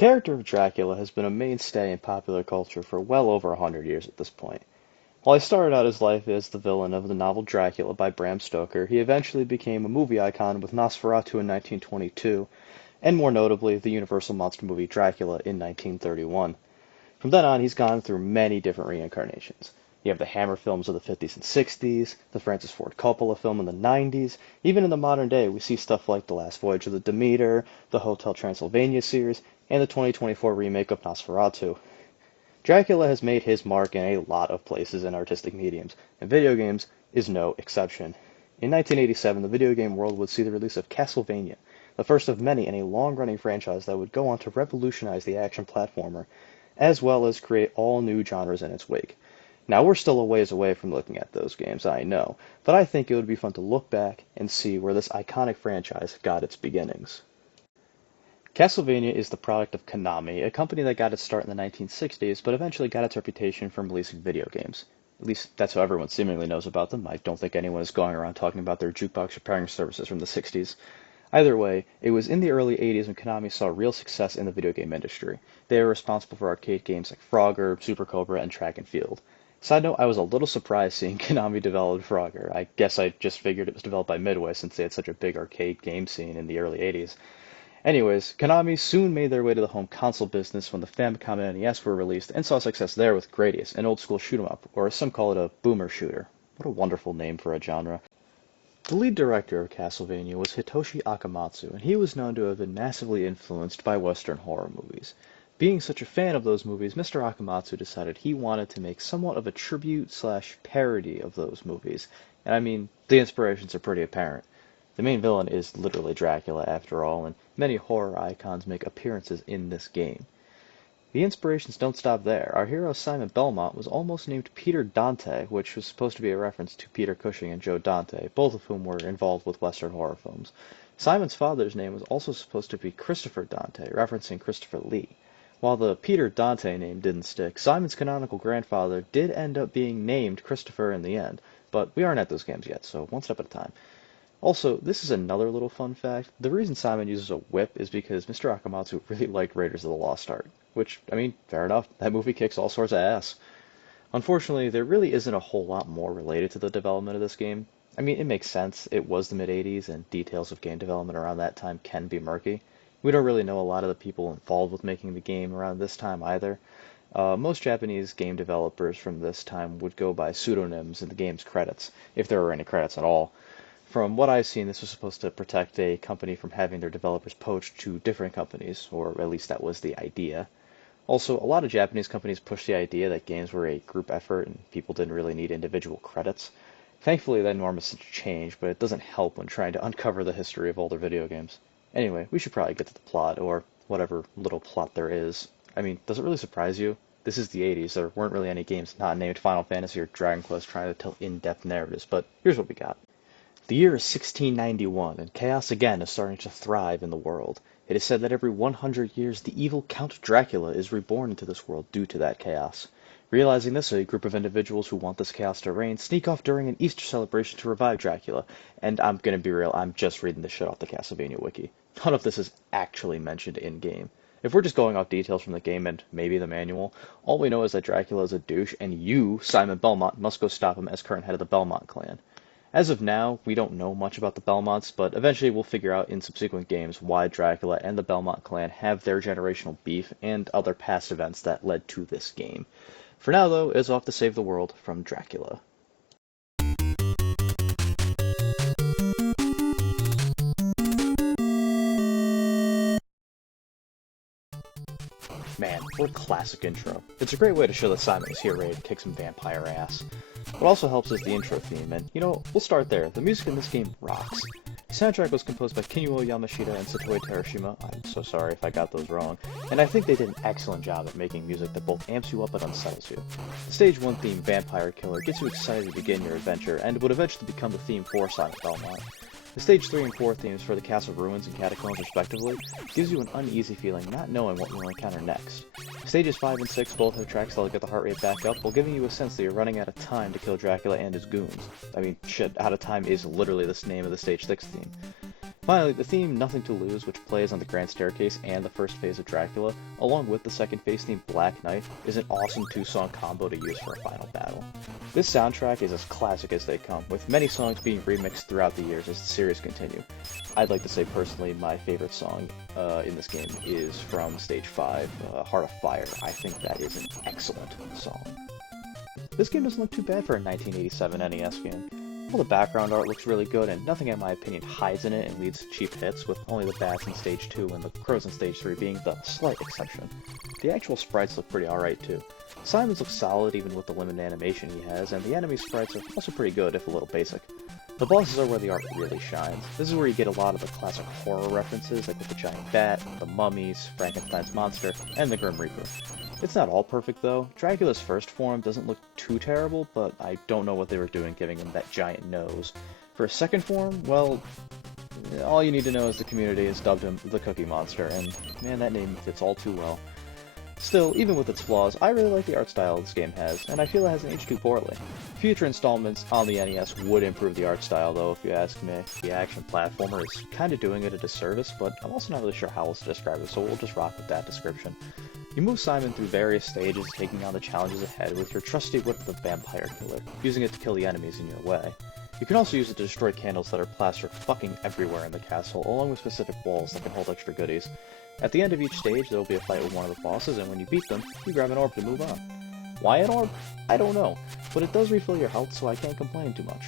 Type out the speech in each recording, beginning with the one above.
character of Dracula has been a mainstay in popular culture for well over 100 years at this point. While he started out his life as the villain of the novel Dracula by Bram Stoker, he eventually became a movie icon with Nosferatu in 1922, and more notably, the Universal monster movie Dracula in 1931. From then on, he's gone through many different reincarnations. You have the Hammer films of the 50s and 60s, the Francis Ford Coppola film in the 90s, even in the modern day we see stuff like The Last Voyage of the Demeter, the Hotel Transylvania series, and the 2024 remake of Nosferatu. Dracula has made his mark in a lot of places and artistic mediums, and video games is no exception. In 1987, the video game world would see the release of Castlevania, the first of many in a long-running franchise that would go on to revolutionize the action platformer, as well as create all new genres in its wake. Now, we're still a ways away from looking at those games, I know, but I think it would be fun to look back and see where this iconic franchise got its beginnings. Castlevania is the product of Konami, a company that got its start in the 1960s, but eventually got its reputation from releasing video games. At least that's how everyone seemingly knows about them. I don't think anyone is going around talking about their jukebox repairing services from the 60s. Either way, it was in the early 80s when Konami saw real success in the video game industry. They were responsible for arcade games like Frogger, Super Cobra, and Track and Field. Side note, I was a little surprised seeing Konami develop Frogger. I guess I just figured it was developed by Midway since they had such a big arcade game scene in the early 80s. Anyways, Konami soon made their way to the home console business when the Famicom and NES were released and saw success there with Gradius, an old-school shoot-'em-up, or as some call it, a boomer shooter. What a wonderful name for a genre. The lead director of Castlevania was Hitoshi Akamatsu, and he was known to have been massively influenced by Western horror movies. Being such a fan of those movies, Mr. Akamatsu decided he wanted to make somewhat of a tribute/parody of those movies. And I mean, the inspirations are pretty apparent. The main villain is literally Dracula, after all, and many horror icons make appearances in this game. The inspirations don't stop there. Our hero Simon Belmont was almost named Peter Dante, which was supposed to be a reference to Peter Cushing and Joe Dante, both of whom were involved with Western horror films. Simon's father's name was also supposed to be Christopher Dante, referencing Christopher Lee. While the Peter Dante name didn't stick, Simon's canonical grandfather did end up being named Christopher in the end, but we aren't at those games yet, so one step at a time. Also, this is another little fun fact. The reason Simon uses a whip is because Mr. Akamatsu really liked Raiders of the Lost Ark. Which, I mean, fair enough. That movie kicks all sorts of ass. Unfortunately, there really isn't a whole lot more related to the development of this game. I mean, it makes sense. It was the mid-'80s, and details of game development around that time can be murky. We don't really know a lot of the people involved with making the game around this time either. Most Japanese game developers from this time would go by pseudonyms in the game's credits, if there were any credits at all. From what I've seen, this was supposed to protect a company from having their developers poached to different companies, or at least that was the idea. Also, a lot of Japanese companies pushed the idea that games were a group effort and people didn't really need individual credits. Thankfully, that norm has since changed, but it doesn't help when trying to uncover the history of older video games. Anyway, we should probably get to the plot, or whatever little plot there is. I mean, does it really surprise you? This is the 80s. There weren't really any games not named Final Fantasy or Dragon Quest trying to tell in-depth narratives, but here's what we got. The year is 1691, and chaos again is starting to thrive in the world. It is said that every 100 years the evil Count Dracula is reborn into this world due to that chaos. Realizing this, a group of individuals who want this chaos to reign sneak off during an Easter celebration to revive Dracula. And I'm gonna be real, I'm just reading this shit off the Castlevania wiki. None of this is actually mentioned in-game. If we're just going off details from the game and maybe the manual, all we know is that Dracula is a douche, and you, Simon Belmont, must go stop him as current head of the Belmont clan. As of now, we don't know much about the Belmonts, but eventually we'll figure out in subsequent games why Dracula and the Belmont clan have their generational beef and other past events that led to this game. For now, though, it's off to save the world from Dracula. Man, what a classic intro. It's a great way to show that Simon is here ready to kick some vampire ass. What also helps is the intro theme, and you know, we'll start there. The music in this game rocks. The soundtrack was composed by Kinuo Yamashita and Satoe Terashima. I'm so sorry if I got those wrong. And I think they did an excellent job at making music that both amps you up and unsettles you. The Stage 1 theme, Vampire Killer, gets you excited to begin your adventure, and would eventually become the theme for Silent Belmont. The Stage 3 and 4 themes for the Castle Ruins and Catacombs respectively gives you an uneasy feeling not knowing what you'll encounter next. Stages 5 and 6 both have tracks that'll get the heart rate back up while giving you a sense that you're running out of time to kill Dracula and his goons. I mean, shit, out of time is literally the name of the Stage 6 theme. Finally, the theme Nothing to Lose, which plays on the Grand Staircase and the first phase of Dracula, along with the second phase theme Black Knight, is an awesome two-song combo to use for a final battle. This soundtrack is as classic as they come, with many songs being remixed throughout the years as the series continue. I'd like to say personally my favorite song in this game is from Stage 5, Heart of Fire. I think that is an excellent song. This game doesn't look too bad for a 1987 NES game. All the background art looks really good, and nothing in my opinion hides in it and leads to cheap hits, with only the bats in Stage 2 and the crows in Stage 3 being the slight exception. The actual sprites look pretty alright too. Simon's looks solid even with the limited animation he has, and the enemy sprites are also pretty good if a little basic. The bosses are where the art really shines. This is where you get a lot of the classic horror references, like with the giant bat, the mummies, Frankenstein's monster, and the Grim Reaper. It's not all perfect though. Dracula's first form doesn't look too terrible, but I don't know what they were doing giving him that giant nose. For his second form, well, all you need to know is the community has dubbed him the Cookie Monster, and man, that name fits all too well. Still, even with its flaws, I really like the art style this game has, and I feel it hasn't aged too poorly. Future installments on the NES would improve the art style though, if you ask me. The action platformer is kinda doing it a disservice, but I'm also not really sure how else to describe it, so we'll just rock with that description. You move Simon through various stages, taking on the challenges ahead with your trusty whip of the Vampire Killer, using it to kill the enemies in your way. You can also use it to destroy candles that are plastered fucking everywhere in the castle, along with specific walls that can hold extra goodies. At the end of each stage, there will be a fight with one of the bosses, and when you beat them, you grab an orb to move on. Why an orb? I don't know, but it does refill your health, so I can't complain too much.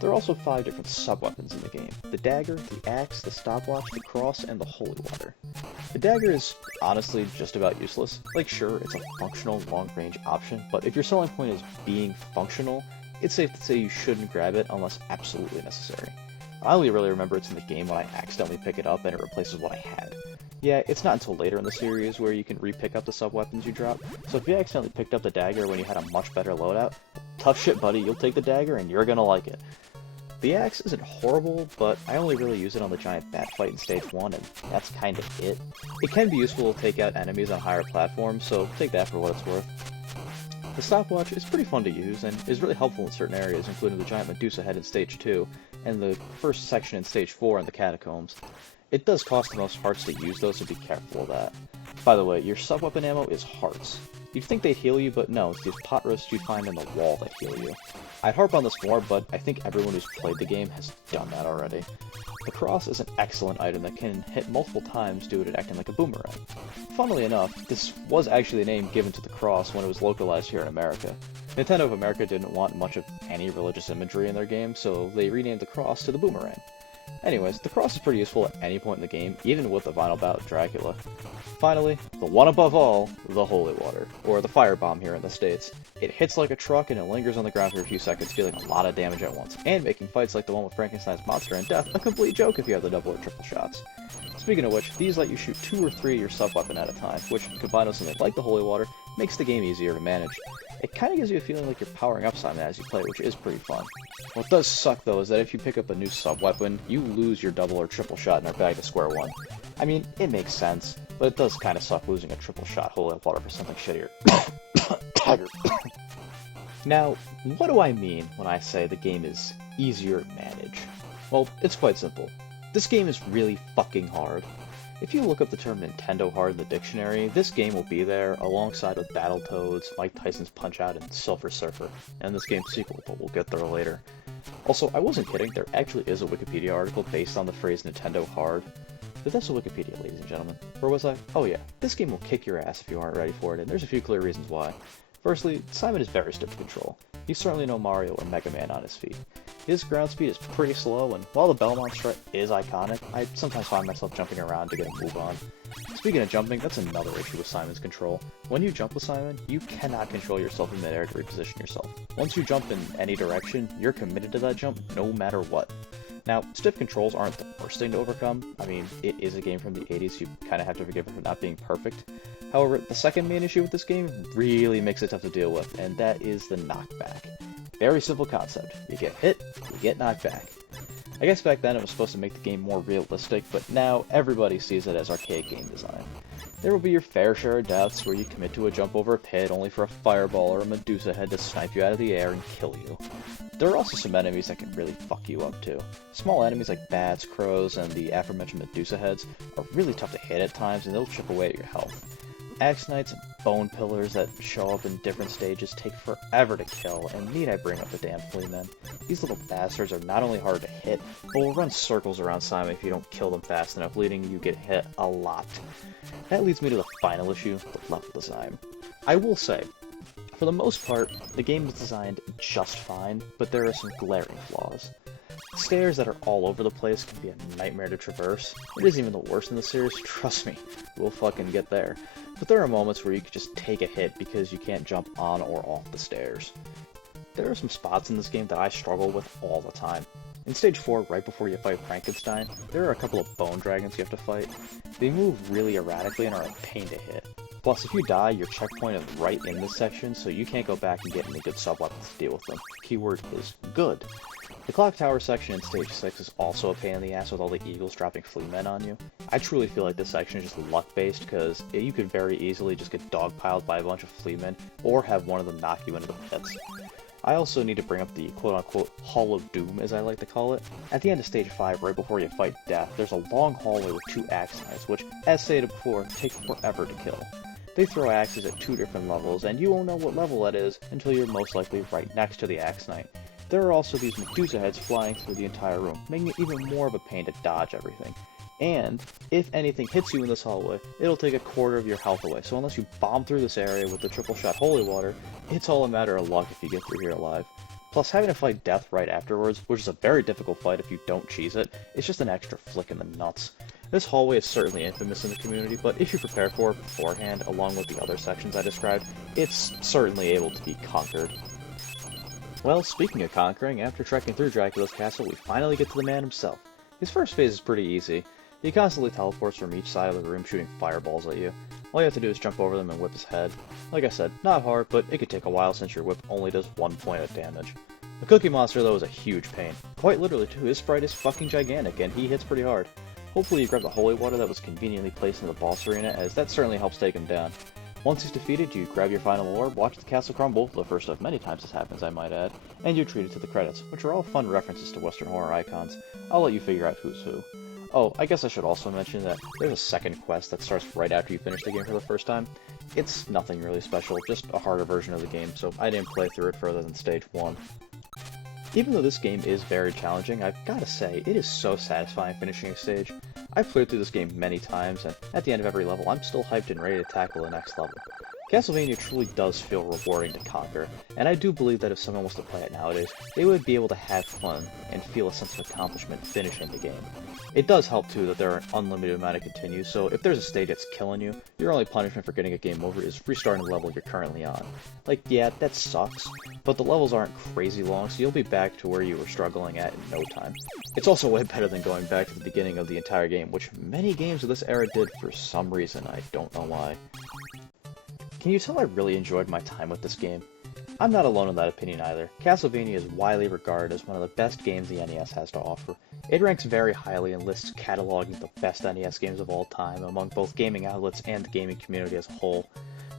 There are also 5 different sub-weapons in the game: the dagger, the axe, the stopwatch, the cross, and the holy water. The dagger is honestly just about useless. Like, sure, it's a functional long-range option, but if your selling point is being functional, it's safe to say you shouldn't grab it unless absolutely necessary. I only really remember it's in the game when I accidentally pick it up and it replaces what I had. Yeah, it's not until later in the series where you can re-pick up the sub-weapons you drop, so if you accidentally picked up the dagger when you had a much better loadout, tough shit buddy, you'll take the dagger and you're gonna like it. The axe isn't horrible, but I only really use it on the giant bat fight in Stage 1, and that's kind of it. It can be useful to take out enemies on higher platforms, so take that for what it's worth. The stopwatch is pretty fun to use, and is really helpful in certain areas, including the giant Medusa head in Stage 2, and the first section in Stage 4 in the catacombs. It does cost the most hearts to use though, so be careful of that. By the way, your sub-weapon ammo is hearts. You'd think they'd heal you, but no, it's these pot roasts you find in the wall that heal you. I'd harp on this more, but I think everyone who's played the game has done that already. The cross is an excellent item that can hit multiple times due to it acting like a boomerang. Funnily enough, this was actually a name given to the cross when it was localized here in America. Nintendo of America didn't want much of any religious imagery in their game, so they renamed the cross to the boomerang. Anyways, the cross is pretty useful at any point in the game, even with the final bout of Dracula. Finally, the one above all, the holy water, or the firebomb here in the States. It hits like a truck and it lingers on the ground for a few seconds, dealing a lot of damage at once, and making fights like the one with Frankenstein's monster and death a complete joke if you have the double or triple shots. Speaking of which, these let you shoot 2 or 3 of your sub-weapon at a time, which, combined with something like the holy water, makes the game easier to manage. It kinda gives you a feeling like you're powering up Simon as you play, which is pretty fun. What does suck though is that if you pick up a new sub-weapon, you lose your double or triple shot and are back to square one. I mean, it makes sense, but it does kinda suck losing a triple shot holy water for something shittier. Now, what do I mean when I say the game is easier to manage? Well, it's quite simple. This game is really fucking hard. If you look up the term Nintendo hard in the dictionary, this game will be there, alongside with Battletoads, Mike Tyson's Punch-Out!, and Silver Surfer, and this game's sequel, but we'll get there later. Also, I wasn't kidding, there actually is a Wikipedia article based on the phrase Nintendo hard. But that's a Wikipedia, ladies and gentlemen. Where was I? Oh yeah, this game will kick your ass if you aren't ready for it, and there's a few clear reasons why. Firstly, Simon is very stiff to control. He's certainly no Mario or Mega Man on his feet. His ground speed is pretty slow, and while the Belmont strut is iconic, I sometimes find myself jumping around to get a move on. Speaking of jumping, that's another issue with Simon's control. When you jump with Simon, you cannot control yourself in midair to reposition yourself. Once you jump in any direction, you're committed to that jump no matter what. Now, stiff controls aren't the worst thing to overcome. I mean, it is a game from the 80s, you kinda have to forgive it for not being perfect. However, the second main issue with this game really makes it tough to deal with, and that is the knockback. Very simple concept. You get hit, you get knocked back. I guess back then it was supposed to make the game more realistic, but now everybody sees it as archaic game design. There will be your fair share of deaths where you commit to a jump over a pit only for a fireball or a Medusa head to snipe you out of the air and kill you. There are also some enemies that can really fuck you up too. Small enemies like bats, crows, and the aforementioned Medusa heads are really tough to hit at times, and they'll chip away at your health. Axe Knights and Bone Pillars that show up in different stages take forever to kill, and need I bring up the damn Fleamen. These little bastards are not only hard to hit, but will run circles around Simon if you don't kill them fast enough, leading you get hit a lot. That leads me to the final issue, the level design. I will say, for the most part, the game is designed just fine, but there are some glaring flaws. Stairs that are all over the place can be a nightmare to traverse. It isn't even the worst in the series, trust me, we'll fucking get there. But there are moments where you could just take a hit because you can't jump on or off the stairs. There are some spots in this game that I struggle with all the time. In Stage 4, right before you fight Frankenstein, there are a couple of bone dragons you have to fight. They move really erratically and are a pain to hit. Plus, if you die, your checkpoint is right in this section, so you can't go back and get any good sub-weapons to deal with them. Keyword is good. The Clock Tower section in Stage 6 is also a pain in the ass with all the eagles dropping Fleamen on you. I truly feel like this section is just luck-based, because you could very easily just get dogpiled by a bunch of Fleamen, or have one of them knock you into the pits. I also need to bring up the quote-unquote Hall of Doom, as I like to call it. At the end of Stage 5, right before you fight Death, there's a long hallway with 2 Axe Knights, which, as stated before, take forever to kill. They throw axes at 2 different levels, and you won't know what level that is until you're most likely right next to the Axe Knight. There are also these Medusa heads flying through the entire room, making it even more of a pain to dodge everything. And, if anything hits you in this hallway, it'll take a quarter of your health away, so unless you bomb through this area with the triple shot holy water, it's all a matter of luck if you get through here alive. Plus, having to fight Death right afterwards, which is a very difficult fight if you don't cheese it, is just an extra flick in the nuts. This hallway is certainly infamous in the community, but if you prepare for it beforehand, along with the other sections I described, it's certainly able to be conquered. Well, speaking of conquering, after trekking through Dracula's castle, we finally get to the man himself. His first phase is pretty easy. He constantly teleports from each side of the room shooting fireballs at you. All you have to do is jump over them and whip his head. Like I said, not hard, but it could take a while since your whip only does 1 point of damage. The Cookie Monster, though, is a huge pain. Quite literally, too, his sprite is fucking gigantic, and he hits pretty hard. Hopefully you grab the holy water that was conveniently placed in the boss arena, as that certainly helps take him down. Once he's defeated, you grab your final orb, watch the castle crumble, the first of many times this happens I might add, and you're treated to the credits, which are all fun references to Western horror icons. I'll let you figure out who's who. Oh, I guess I should also mention that there's a second quest that starts right after you finish the game for the first time. It's nothing really special, just a harder version of the game, so I didn't play through it further than Stage 1. Even though this game is very challenging, I've gotta say, it is so satisfying finishing a stage. I've played through this game many times, and at the end of every level, I'm still hyped and ready to tackle the next level. Castlevania truly does feel rewarding to conquer, and I do believe that if someone was to play it nowadays, they would be able to have fun and feel a sense of accomplishment finishing the game. It does help too that there are an unlimited amount of continues, so if there's a stage that's killing you, your only punishment for getting a game over is restarting the level you're currently on. Like, yeah, that sucks, but the levels aren't crazy long, so you'll be back to where you were struggling at in no time. It's also way better than going back to the beginning of the entire game, which many games of this era did for some reason, I don't know why. Can you tell I really enjoyed my time with this game? I'm not alone in that opinion either. Castlevania is widely regarded as one of the best games the NES has to offer. It ranks very highly and lists cataloging the best NES games of all time among both gaming outlets and the gaming community as a whole.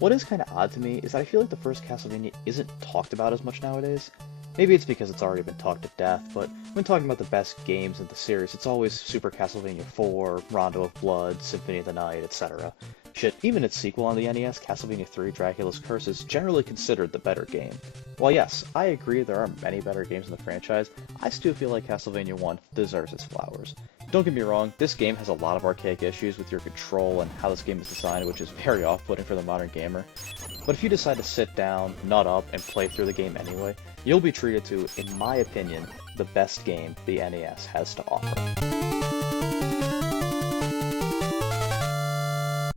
What is kind of odd to me is that I feel like the first Castlevania isn't talked about as much nowadays. Maybe it's because it's already been talked to death, but when talking about the best games in the series, it's always Super Castlevania 4, Rondo of Blood, Symphony of the Night, etc. Shit, even its sequel on the NES, Castlevania 3 Dracula's Curse, is generally considered the better game. While yes, I agree there are many better games in the franchise, I still feel like Castlevania 1 deserves its flowers. Don't get me wrong, this game has a lot of archaic issues with your control and how this game is designed, which is very off-putting for the modern gamer. But if you decide to sit down, nut up, and play through the game anyway, you'll be treated to, in my opinion, the best game the NES has to offer.